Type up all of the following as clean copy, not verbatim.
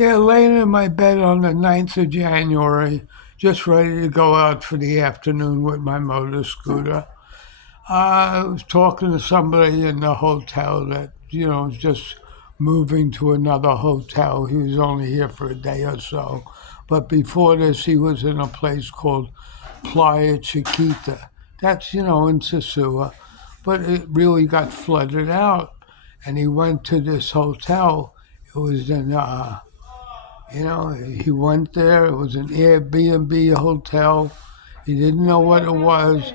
Yeah, laying in my bed on the 9th of January, just ready to go out for the afternoon with my motor scooter. I was talking to somebody in the hotel that, was just moving to another hotel. He was only here for a day or so. But before this, he was in a place called Playa Chiquita. That's, in Sosua. But it really got flooded out. And he went to this hotel. It was in he went there. It was an Airbnb hotel. He didn't know what it was,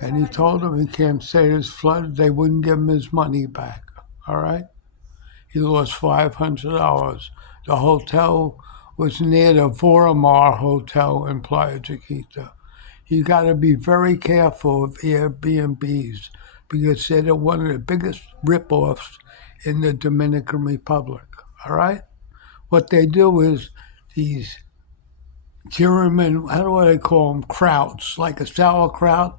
and he told them he can't say it's flooded. They wouldn't give him his money back. All right. He lost $500. The hotel was near the Voramar Hotel in Playa Chiquita. You got to be very careful of Airbnbs because they're one of the biggest rip-offs in the Dominican Republic. All right. What they do is these German, how do I call them, krauts, like a sauerkraut,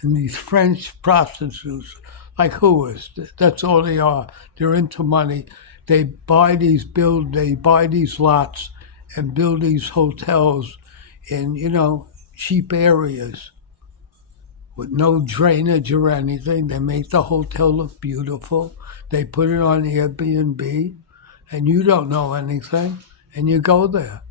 and these French prostitutes, like whoas. That's all they are. They're into money. They buy these lots and build these hotels in, cheap areas with no drainage or anything. They make the hotel look beautiful. They put it on Airbnb, and you don't know anything, and you go there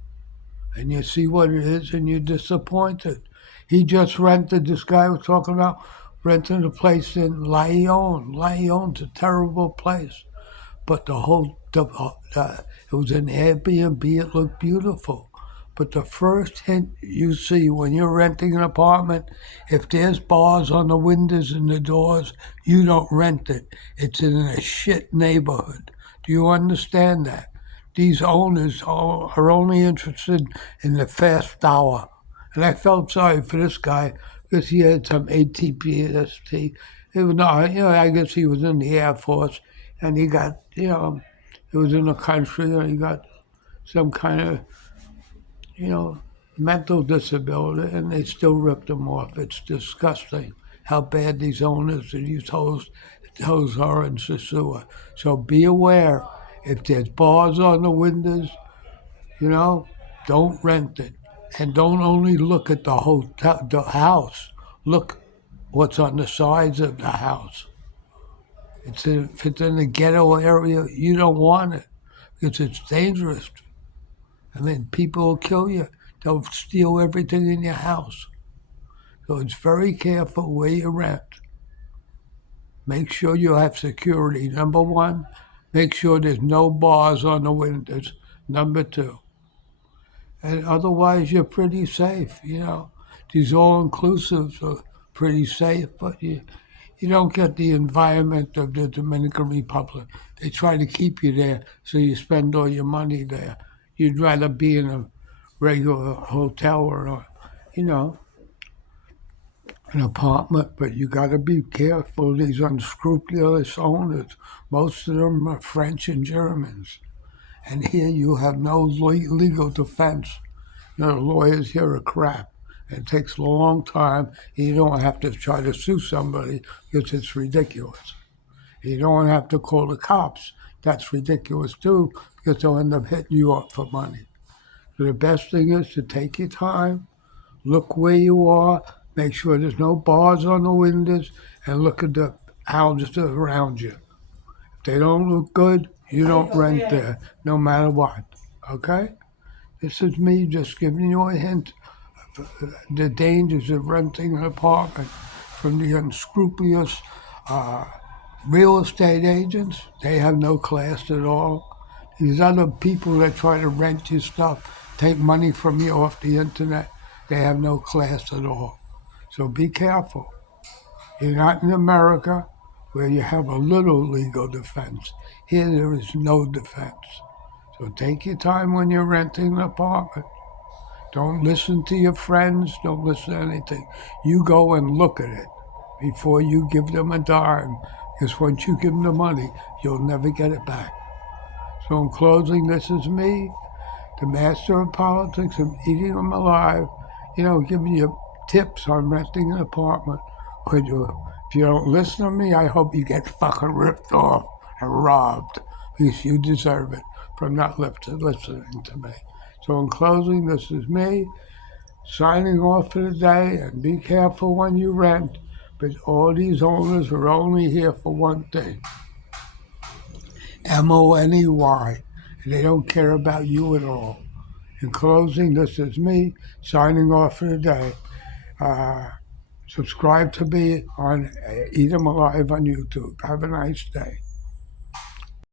and you see what it is and you're disappointed. He just rented, this guy was talking about renting a place in Lyon. Lyon's a terrible place. But it was an Airbnb, it looked beautiful. But the first hint you see when you're renting an apartment, if there's bars on the windows and the doors, you don't rent it. It's in a shit neighborhood. Do you understand that? These owners are only interested in the fast dollar. And I felt sorry for this guy because he had some ATPST. It was not, I guess he was in the Air Force and he got, he was in the country and he got some kind of, mental disability and they still ripped him off. It's disgusting how bad these owners of these hoes are in Sosua. So be aware if there's bars on the windows, you know, don't rent it. And don't only look at the house. Look what's on the sides of the house. If it's in a ghetto area, you don't want it because it's dangerous. I mean, people will kill you. They'll steal everything in your house. So it's very careful where you rent. Make sure you have security. Number one, make sure there's no bars on the windows. Number two, and otherwise you're pretty safe. These all-inclusives are pretty safe, but you don't get the environment of the Dominican Republic. They try to keep you there, so you spend all your money there. You'd rather be in a regular hotel or, you know, an apartment, but you got to be careful. These unscrupulous owners, most of them are French and Germans. And here you have no legal defense. Lawyers here are crap. It takes a long time. You don't have to try to sue somebody because it's ridiculous. You don't have to call the cops. That's ridiculous too because they'll end up hitting you up for money. So the best thing is to take your time, look where you are, make sure there's no bars on the windows, and look at the houses around you. If they don't look good, you don't rent there, no matter what. Okay? This is me just giving you a hint of the dangers of renting an apartment from the unscrupulous uh, real estate agents. They have no class at all. These other people that try to rent you stuff, take money from you off the internet, they have no class at all. So be careful. You're not in America where you have a little legal defense. Here there is no defense. So take your time when you're renting an apartment. Don't listen to your friends. Don't listen to anything. You go and look at it before you give them a dime. Because once you give them the money, you'll never get it back. So in closing, this is me, the master of politics. I'm eating them alive. Giving you tips on renting an apartment. If you don't listen to me, I hope you get fucking ripped off and robbed because you deserve it. from not listening to me. So in closing, this is me signing off for the day, and be careful when you rent. But all these owners are only here for one thing, money. They don't care about you at all. In closing, this is me signing off for the day. Subscribe to me on Eat 'em Alive on YouTube. Have a nice day.